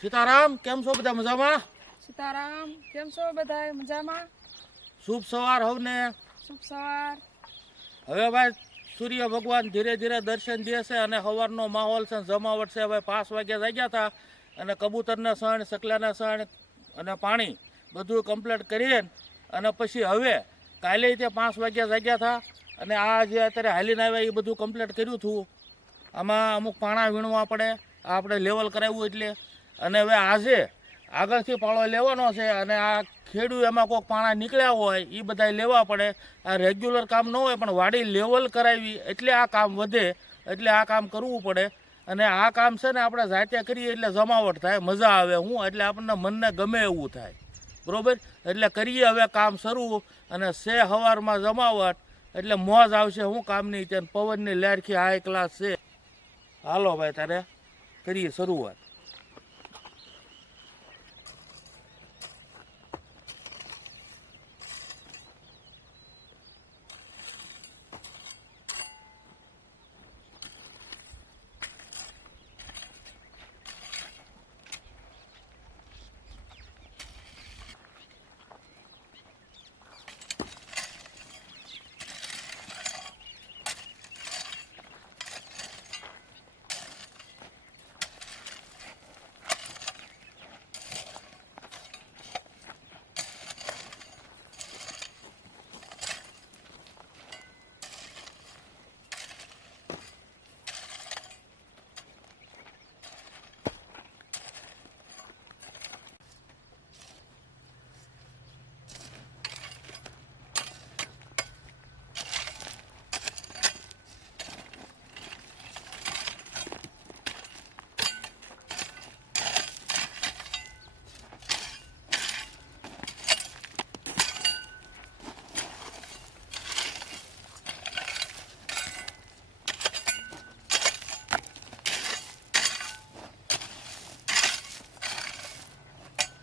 સીતારામ કેમ છો બધા મજામાં? સીતારામ કેમ છો બધા મજામાં? શુભ સવાર હવને. શુભ સવાર. હવે ભાઈ સૂર્ય ભગવાન ધીરે ધીરે દર્શન દે છે અને સવારનો માહોલ છે જમાવટ છે. હવે પાંચ વાગ્યા જાગ્યા હતા અને કબૂતરના સણ સકલાના સણ અને પાણી બધું કમ્પ્લીટ કરીએ અને પછી હવે કાલે તે પાંચ વાગ્યા જાગ્યા હતા અને આ જે અત્યારે હાલીને આવ્યા એ બધું કમ્પ્લીટ કર્યું હતું આમાં અમુક પાણા વીણવા પડે. આપણે લેવલ કરાવ્યું એટલે અને હવે આજે આગળથી પાળો લેવાનો છે અને આ ખેડૂત એમાં કોઈક પાણા નીકળ્યા હોય એ બધા લેવા પડે. આ રેગ્યુલર કામ ન હોય પણ વાડી લેવલ કરાવી, એટલે આ કામ વધે, એટલે આ કામ કરવું પડે. અને આ કામ છે ને આપણે જાતે કરીએ એટલે જમાવટ થાય, મજા આવે હું, એટલે આપણને મનને ગમે એવું થાય. બરાબર? એટલે કરીએ હવે કામ શરૂ, અને સે હવારમાં જમાવટ, એટલે મોજ આવશે હું કામની ત્યાં પવનની લહેરખી હાઈ ક્લાસ છે. હાલો ભાઈ તારે કરીએ શરૂઆત.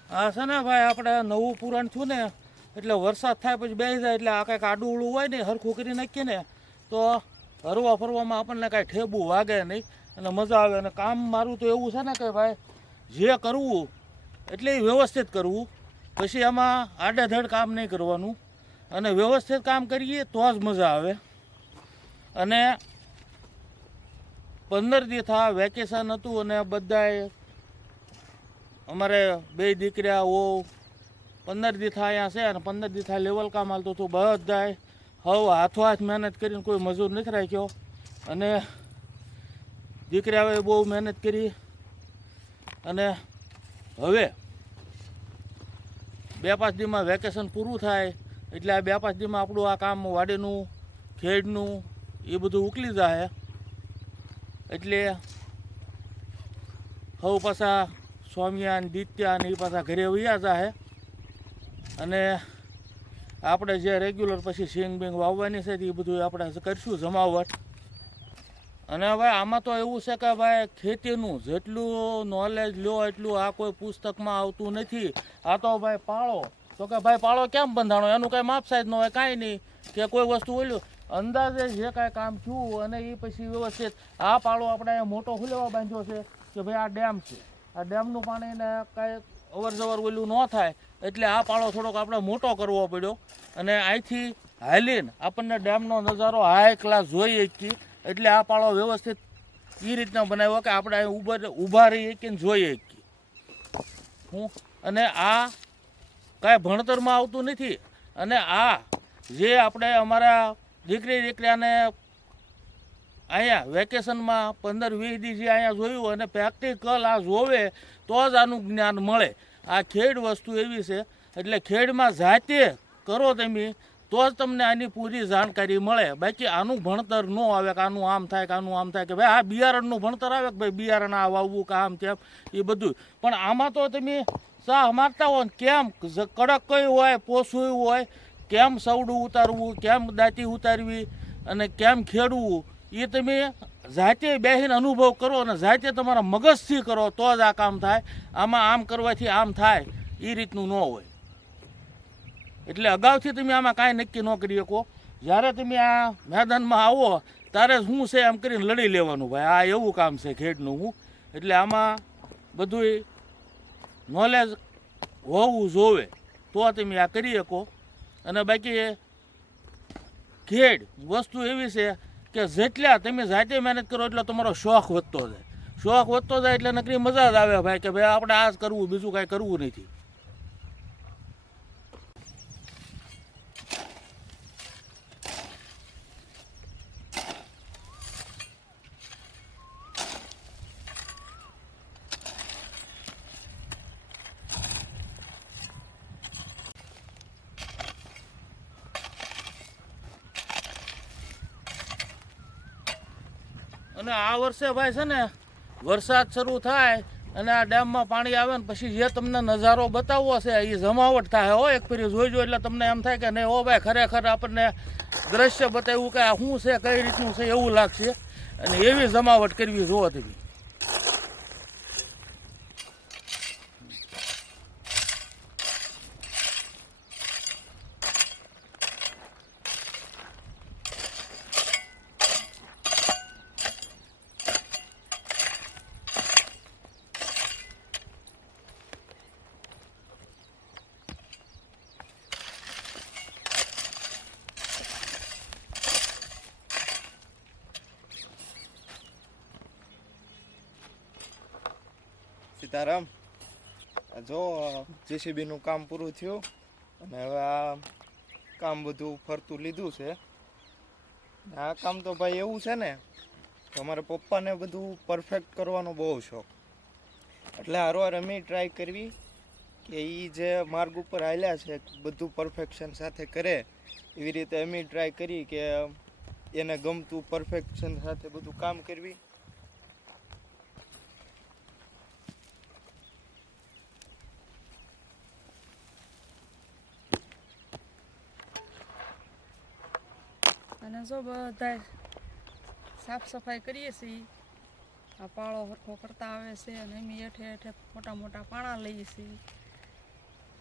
હા છે ને ભાઈ, આપણે નવું પુરાણ થયું ને, એટલે વરસાદ થાય પછી બેસી જાય, એટલે આ કાંઈક આડું ઉડું હોય ને, હરખું કરી નાખીએ ને, તો હરવા ફરવામાં આપણને કાંઈ ઠેબું વાગે નહીં, અને મજા આવે. અને કામ મારું તો એવું છે ને કે ભાઈ, જે કરવું એટલે વ્યવસ્થિત કરવું. પછી એમાં આડેધડ કામ નહીં કરવાનું. અને વ્યવસ્થિત કામ કરીએ તો જ મજા આવે. અને પંદર દી થા વેકેશન હતું અને બધાએ અમારે બે દીકરા ઓ પંદર દી અહીંયા છે અને પંદર દી લેવલ કામ હાલતું હતું બધાય. હવ હાથો હાથ મહેનત કરીને કોઈ મજૂર નથી રાખ્યો. અને દીકરાઓએ બહુ મહેનત કરી. અને હવે બે પાંચ દીમાં વેકેશન પૂરું થાય, એટલે આ બે પાંચ દીમાં આપણું આ કામ વાડીનું, ખેડનું, એ બધું ઉકલી જાય એટલે હવ પાછા સ્વામિયા ને દિત્યા ને એ પાછા ઘરે વૈયા જાહે. અને આપણે જે રેગ્યુલર પછી સિંગ બિંગ વાવવાની છે એ બધું આપણે કરીશું જમાવટ. અને હવે આમાં તો એવું છે કે ભાઈ ખેતીનું જેટલું નોલેજ લો એટલું આ કોઈ પુસ્તકમાં આવતું નથી. આ તો ભાઈ પાળો. તો કે ભાઈ પાળો કેમ બંધાણો? એનું કાંઈ માપ જ ન હોય, કાંઈ નહીં. કે કોઈ વસ્તુ ઓલ્યું અંદાજે જે કાંઈ કામ થયું અને એ પછી વ્યવસ્થિત. આ પાળો આપણે મોટો હુલેવા બાંધ્યો છે કે ભાઈ આ ડેમ છે. આ ડેમનું પાણીને કાંઈ અવર જવર ઓલું ન થાય, એટલે આ પાળો થોડોક આપણે મોટો કરવો પડ્યો. અને અહીંથી હાલીને આપણને ડેમનો નજારો હાઈ ક્લાસ જોઈએ શકીએ એટલે આ પાળો વ્યવસ્થિત એ રીતના બનાવ્યો કે આપણે અહીં ઊભા ઊભા રહીએ કે જોઈએ કે હું, અને આ કાંઈ ભણતરમાં આવતું નથી. અને આ જે આપણે અમારા દીકરી, દીકરાને અહીંયા વેકેશનમાં પંદર વીસ દિવસે અહીંયા જોયું અને પ્રેક્ટિકલ આ જોવે તો જ આનું જ્ઞાન મળે. આ ખેડ વસ્તુ એવી છે, એટલે ખેડમાં જાતે કરો તમે, તો જ તમને આની પૂરી જાણકારી મળે. બાકી આનું ભણતર ન આવે કે આનું આમ થાય કે આનું આમ થાય કે ભાઈ આ બિયારણનું ભણતર આવે કે ભાઈ બિયારણ આ વાવવું કે આમ તેમ એ બધું. પણ આમાં તો તમે સાહ મારતા હો ને કેમ કડક કઈ હોય, પોસું હોય, કેમ સવડું ઉતારવું, કેમ દાંતી ઉતારવી અને કેમ ખેડવું? એ તમે જાતે બેસીને અનુભવ કરો અને જાતે તમારા મગજથી કરો, તો જ આ કામ થાય. આમાં આમ કરવાથી આમ થાય. એ રીતનું ન હોય. એટલે અગાઉથી તમે આમાં કાંઈ નક્કી ન કરી શકો. જ્યારે તમે આ મેદાનમાં આવો, ત્યારે શું છે એમ કરીને લડી લેવાનું ભાઈ. આ એવું કામ છે ખેડનું હું. એટલે આમાં બધુંય નોલેજ હોવું જોવે. તો તમે આ કરી શકો. અને બાકી ખેડ, વસ્તુ એવી છે કે જેટલા તમે જાતે મહેનત કરો એટલો તમારો શોખ વધતો જાય. શોખ વધતો જાય એટલે નકરી મજા જ આવે ભાઈ કે ભાઈ આપણે આ જ કરવું, બીજું કાંઈ કરવું નથી અને આ વર્ષે ભાઈ છે ને, વરસાદ શરૂ થાય અને આ ડેમમાં પાણી આવે ને પછી જે તમને નજારો બતાવવો છે, એ જમાવટ થાય. હો, એક ફેરી જોઈજો એટલે તમને એમ થાય કે નહીં ઓ ભાઈ, ખરેખર આપણને દ્રશ્ય બતાવ્યું કે આ શું છે, કઈ રીતનું છે, એવું લાગશે. અને એવી જમાવટ કરવી જુઓ તમે સીતારામ આ જો જેસીબી નું કામ પૂરું થયું અને હવે આ કામ બધું ફરતું લીધું છે. આ કામ તો ભાઈ એવું છે ને કે અમારા પપ્પાને બધું પરફેક્ટ કરવાનો બહુ શોખ. એટલે હારવાર અમે ટ્રાય કરવી કે એ જે માર્ગ ઉપર હાલ્યા છે, બધું પરફેક્શન સાથે કરે. એવી રીતે અમે ટ્રાય કરી કે એને ગમતું પરફેક્શન સાથે બધું કામ કરવી. અને જો બધા સાફ સફાઈ કરીએ છીએ. આ પાળો હરખો કરતા આવે છે અને એમ હેઠે હેઠે મોટા મોટા પાણા લઈએ છીએ.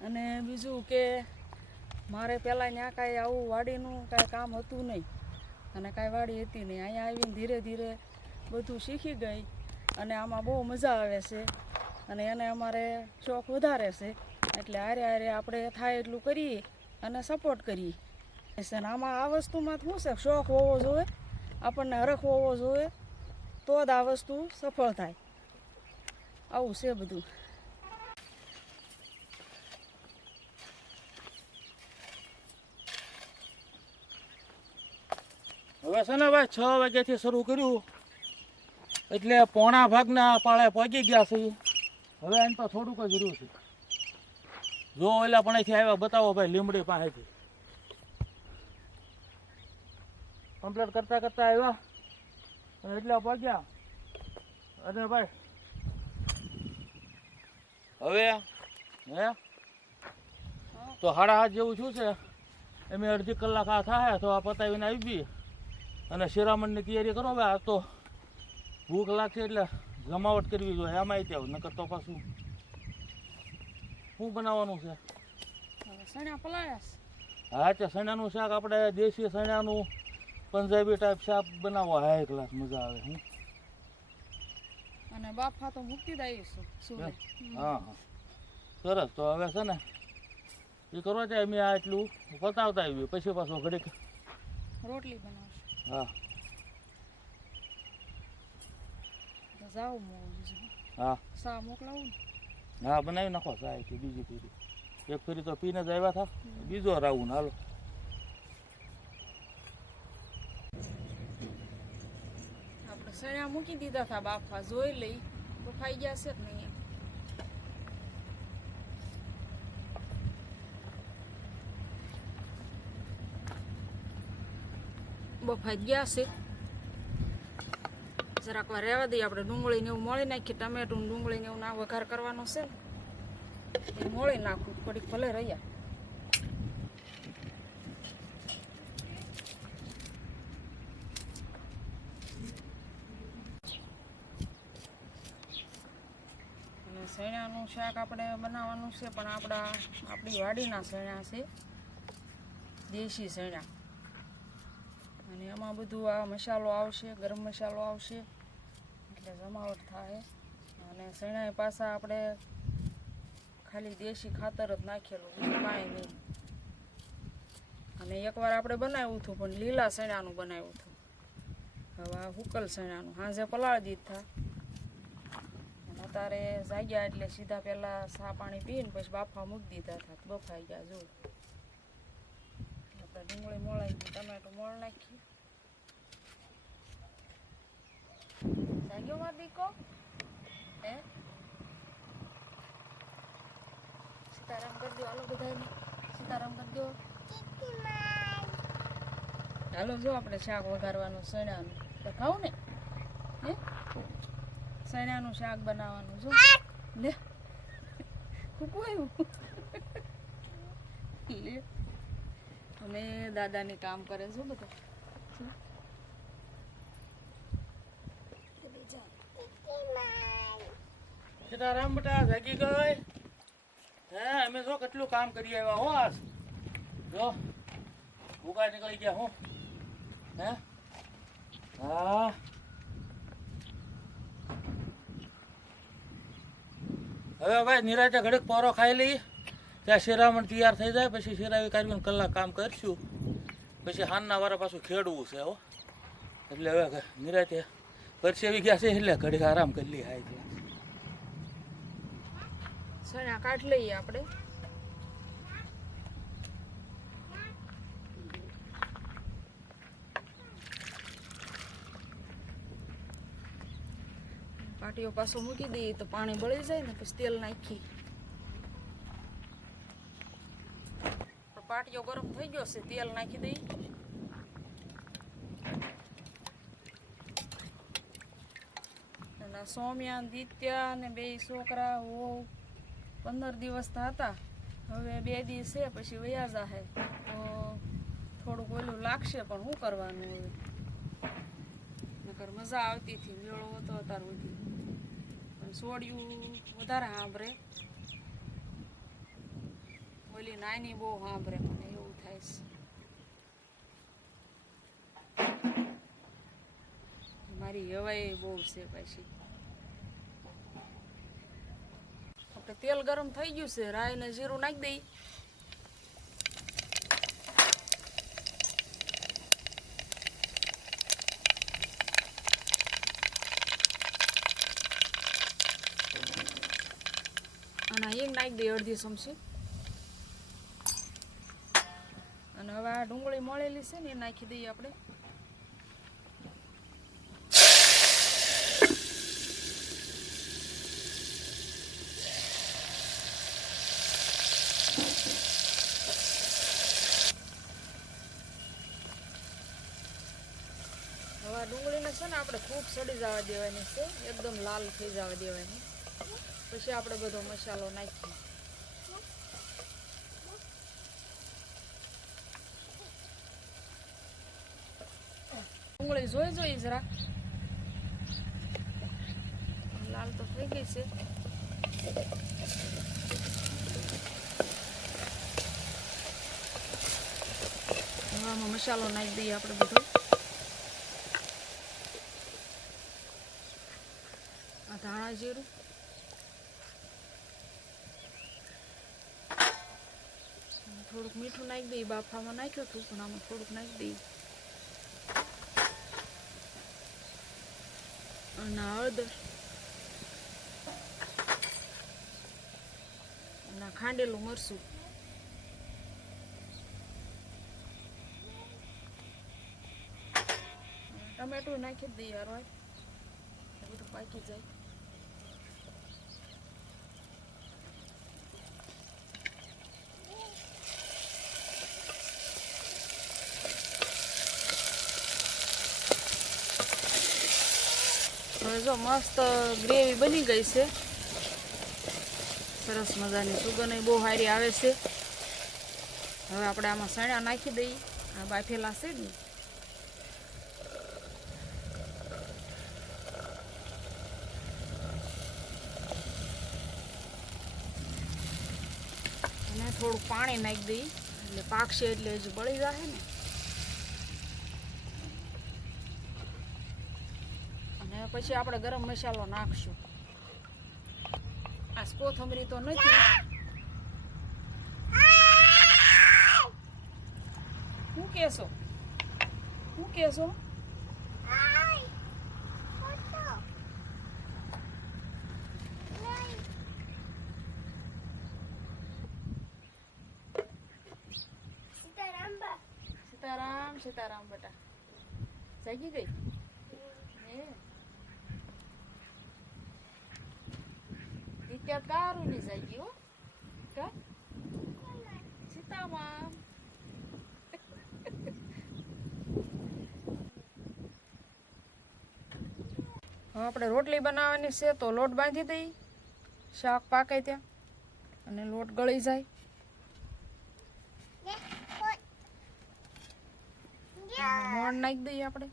અને બીજું કે મારે પહેલાં ત્યાં કાંઈ આવું વાડીનું કાંઈ કામ હતું નહીં. અને કાંઈ વાડી હતી નહીં. અહીંયા આવીને ધીરે ધીરે બધું શીખી ગઈ અને આમાં બહુ મજા આવે છે. અને એને અમારે શોખ વધારે છે. એટલે હારે હારે આપણે થાય એટલું કરીએ અને સપોર્ટ કરીએ. આમાં આ વસ્તુમાં શું છે? શોખ હોવો જોઈએ. આપણને હરખ હોવો જોઈએ. તો જ આ વસ્તુ સફળ થાય. આવું છે બધું. હવે છે ને ભાઈ, છ વાગ્યાથી શરૂ કર્યું. એટલે પોણા ભાગના પાળે પહોંચી ગયા છે. હવે એમ તો થોડુંક જ રહ્યું છે. જો ઓલા પણ આવ્યા, બતાવો ભાઈ, લીમડી પાસેથી. કમ્પ્લીટ કરતા કરતા આવ્યા. અને એટલે પહોંચ્યા અને ભાઈ હવે? હે? તો હાડા હાથ જેવું શું છે? એમ અડધી કલાક આ થાય તો આ પતાવીને આવી અને શિરામણની તૈયારી કરો ભાઈ આ તો ભૂખ લાગશે એટલે જમાવટ કરવી જોઈએ એમાં ત્યાં નકર તો પાછું શું બનાવવાનું છે? સણા પલાળ્યા હા તો સણાનું શાક આપણે દેશી સણાનું પંજાબી ટાઈપ શાક બનાવવા હાઈ ક્લાસ મજા આવે હું? અને બાફા તો મૂકી દઈશું સુલે. હા હા. સરસ. તો હવે છે ને એ કરવા જાય મેં આ એટલું પતાવતા આવ્યું પછી પાછો ઘડીક. રોટલી બનાવશું. હા. જાઉં હા સા મોકલાવું ને? હા બનાવી નાખો સાહેબ બીજી ફેરી. એક ફેરી તો પીને જ આવ્યા હતા બીજો રાવું હાલો. આપણે મૂકી દીધા હતા બાફા જોઈ લઈ બફાઈ ગયા છે જ નહીં બફાઈ ગયા છે જરાક વાર રહેવા દઈએ આપણે ડુંગળી ને એવું મળી નાખીએ ટમેટું ડુંગળી ને એવું ના વઘાર કરવાનો છે ને એ મળી નાખું થોડીક ભલે રહ્યા અને સૈણાનું શાક આપણે બનાવવાનું છે, પણ આપણા, આપણી વાડીના સૈણા છે. દેશી સૈણા અને એમાં બધું આ મસાલો આવશે, ગરમ મસાલો આવશે, એટલે જમાવટ થાય. અને સૈણા પાછા આપણે ખાલી દેશી ખાતર જ નાખેલું બીજું કાંઈ નહીં. અને એકવાર આપણે બનાવ્યું હતું, પણ લીલા શેણાનું બનાવ્યું હતું. હવે આ હુકલ શેણાનું સાંજે પલાળી દીધા અત્યારે જાગ્યા એટલે સીધા પહેલાં સા પાણી પીને પછી બાફા મૂકી દીધા હતા બફાઈ ગયા જો આપણે ડુંગળી મોળાઈ ટમેટું મોળ નાખી. જાગ્યો માર દીકો? હે? સીતારામ કરી દો હાલો બધાને સીતારામ કરી દો હાલો, જો આપણે શાક વઘારવાનું સણાનું તો ખાવું ને? હે? સણાનું શાક બનાવવાનું. જો. લે. કુકુ આવ્યું લે. અમે દાદાને કામ કરે છે બધા. જો. સીતારામ બેટા જાગી ગયો હે અમે જો કેટલું કામ કરી આવ્યા હો આજ. જો. ભૂગા નીકળી ગયા હું. હે? હા. હવે ભાઈ નિરાતે ઘડીક પોરો ખાઈ લઈ ત્યાં શિરામણ તૈયાર થઈ જાય, પછી શિરાવી કાઢીને કલાક કામ કરશું. પછી હાનના વારે પાછું ખેડવું છે હો. એટલે હવે નિરાતે પરસેવી ગયા છે, એટલે ઘડીક આરામ કરી લઈએ હા એટલે સણા કાઢ લઈએ આપણે. પાટીઓ પાછો મૂકી દઈએ તો પાણી બળી જાય ને પછી તેલ નાખી. પાટીઓ ગરમ થઈ ગયો છે, તેલ નાખી દઈ સૌમ્યા દિત્યા અને બે છોકરા હો, પંદર દિવસ હતા. હવે બે દિવસ છે, પછી વયા જાહે. તો થોડુંક ઓલું લાગશે, પણ શું કરવાનું હવે? નકર મજા આવતી હતી, મેળો હતો, અત્યાર સોડિયું વધારે સાંભળે. ઓલી નાની બહુ સાંભળે મને, એવું થાય છે. મારી હવાઈ બહુ છે પાછી. આપણે તેલ ગરમ થઈ ગયું છે રાઈ ને જીરું નાખી દઈ હિંગ નાખી દઈ અડધી ચમચી. અને હવે આ ડુંગળી મળેલી છે ને, એ નાખી દઈએ આપણે. હવે ડુંગળીને છે ને, આપણે ખૂબ સડી જવા દેવાની છે. એકદમ લાલ થઈ જવા દેવાની. પછી આપણે બધો મસાલો નાખીએ. જોઈ જોઈ જરા લાલ તો થઈ ગઈ છે. હવે આમાં મસાલો નાખી દઈએ આપણે બધો. આ ધાણા જીરું અને મીઠું નાખી દઈએ બાફામાં નાખ્યું હતું પણ આમાં થોડુંક નાખી દઈએ અને હળદર અને ખાંડેલું મરસું ટમેટું નાખી દઈએ યાર બધું પાકી જાય. જો મસ્ત ગ્રેવી બની ગઈ છે. સરસ મજાની સુગંધ બહુ સારી આવે છે. હવે આપણે આમાં સણા નાખી દઈએ. આ બાફેલા છે ને. અને થોડુંક પાણી નાખી દઈએ. એટલે પાકશે એટલે હજુ બળી જશે ને. પછી આપણે ગરમ મસાલો નાખશું. આ કોથમરી તો નથી. શું કેશો શું કેશો જાગી હો કા સીતામાં હવે આપણે રોટલી બનાવવાની છે તો લોટ બાંધી દઈ. શાક પાકે ત્યાં. અને લોટ ગળી જાય. મોણ નાખી દઈએ આપણે.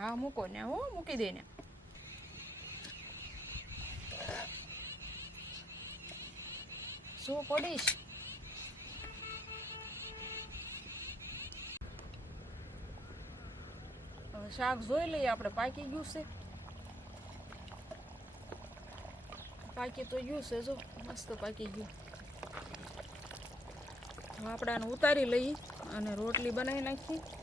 હા, મૂકો ને, હો, મૂકી દઈને શું હવે શાક જોઈ લઈએ, આપણે પાકી ગયું છે. પાકી તો ગયું છે જો, મસ્ત પાકી ગયું. હવે આપણે આને ઉતારી લઈએ અને રોટલી બનાવી નાખીએ.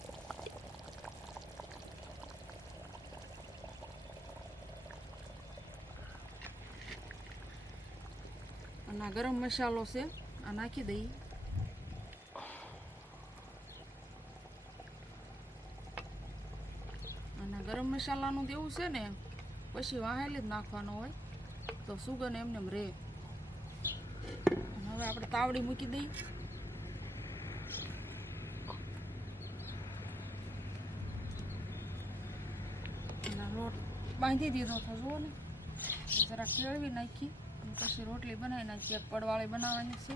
ગરમ મસાલો છે, આ નાખી દઈએ. અને ગરમ મસાલાનું દેવું છે ને, પછી વાહેલી જ નાખવાનો હોય, તો સુગંધ એમને એમ રહે. હવે આપણે તાવડી મૂકી દઈએ. લોટ બાંધી દીધો તો ને, જરા કેળવી નાખી. પછી રોટલી બનાવી નાખી એક પડવાળી બનાવવાની છે.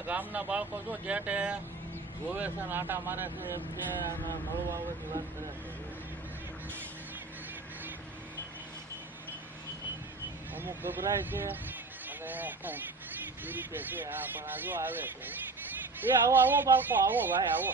બધા ગામના બાળકો જો જેટે ગોવેસન આટા મારે છે એમ છે અને મળવા આવવાની વાત કરે છે. અમુક ગભરાય છે અને એ રીતે છે આ પણ આ જો આવે છે. એ આવો આવો બાળકો, આવો ભાઈ, આવો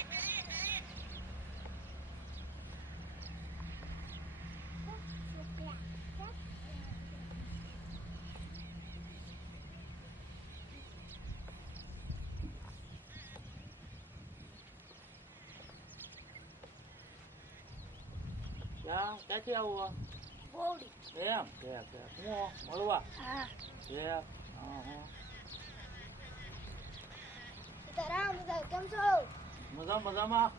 ક્યાં ક્યાંથી આવું એમ? કે કે. હું મળવા? કે? હા હા. મજા મજામાં?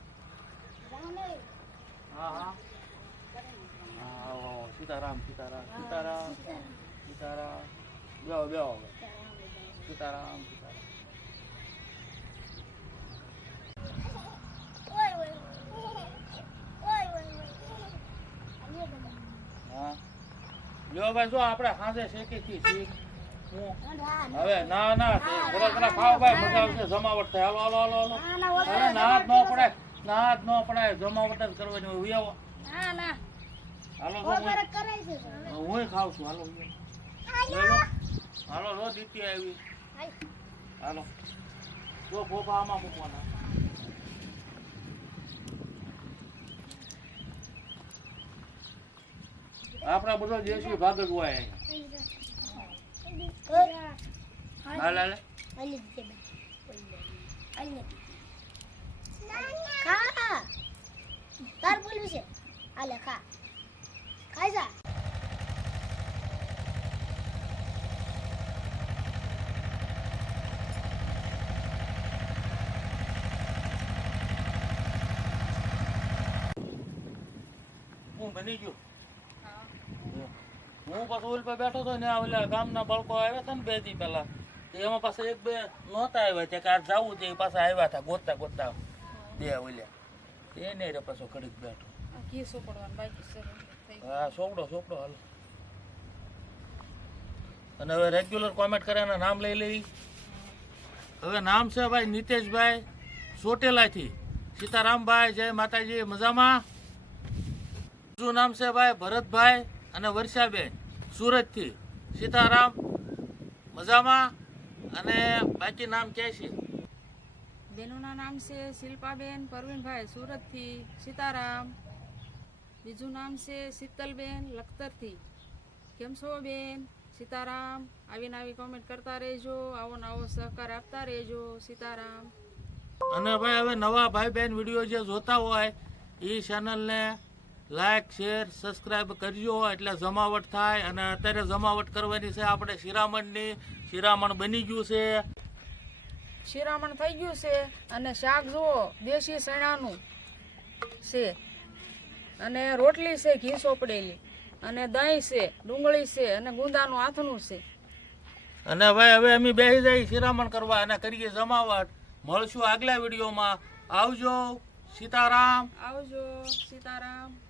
હા હા. હા આવો આવો સીતારામ સીતારામ સીતારામ. સીતારામ. બેહો બેહો. સીતારામ સીતારામ હા. લ્યો ભાઈ જો આપણે સાંજે શેકી હું. હવે ના ના થોડા થોડા ખાઓ ભાઈ મજા આવશે જમાવટ થાય. હાલો હાલો હાલો હાલો. અરે ના જ ન પડાય ના જ ન પડાય જમાવટ જ કરવાની હોય ના હાલો હું. ખાઉં છું. હાલો. હાલો રો દીતી આવી. હાલો. જો ફોફા આમાં મૂકવાના. આપણા બધો દેશી ભાગ જ હોય તાર બોલ્યું છે હાલે. ખા ખાઈ હું બની ગયું. હું પાછો ઓલ પર બેઠો હતો ને ઓલા ગામના બાળકો આવ્યા હતા ને બે દી પહેલા એમાં પાછા એક બે નહોતા આવ્યા છે કે આ જવું છે પાછા આવ્યા હતા ગોતતા ગોતતા બે ઓલ્યા. એને રે પાછો ઘડીક બેઠો. હા સોપડો સોપડો હાલ. અને હવે રેગ્યુલર કોમેન્ટ કરે એના નામ લઈ લેવી હવે નામ છે ભાઈ નિતેશભાઈ સોટેલાથી. સીતારામભાઈ જય માતાજી મજામાં? બીજું નામ છે ભાઈ? ભરતભાઈ અને વર્ષાબેન. સુરતથી સીતારામ મજામાં? અને બાકી નામ ક્યાં છે? બેનોના નામ છે શિલ્પાબેન પરવીનભાઈ સુરતથી સીતારામ. બીજું નામ છે શીતલબેન લખતરથી. કેમ છો બેન? સીતારામ આવીને આવી કોમેન્ટ કરતા રહેજો આવો નવો સહકાર આપતા રહેજો સીતારામ. અને ભાઈ હવે નવા ભાઈ બહેન વીડિયો જે જોતા હોય એ ચેનલને લાઈક શેર સબસ્ક્રાઈબ કરજો. એટલે જમાવટ થાય અને અત્યારે જમાવટ કરવાની છે આપણે શિરામણની. શિરામણ બની ગયું છે. શિરામણ થઈ ગયું છે અને શાક જુઓ દેશી સણાનું છે. અને રોટલી છે ઘી સોપડેલી. અને દહીં છે ડુંગળી છે અને ગુંદાનું આથનું છે. અને ભાઈ હવે અમે બેસી જઈએ શિરામણ કરવા અને કરીએ જમાવટ. મળશું આગલા વિડીયોમાં. આવજો. સીતારામ. આવજો સીતારામ.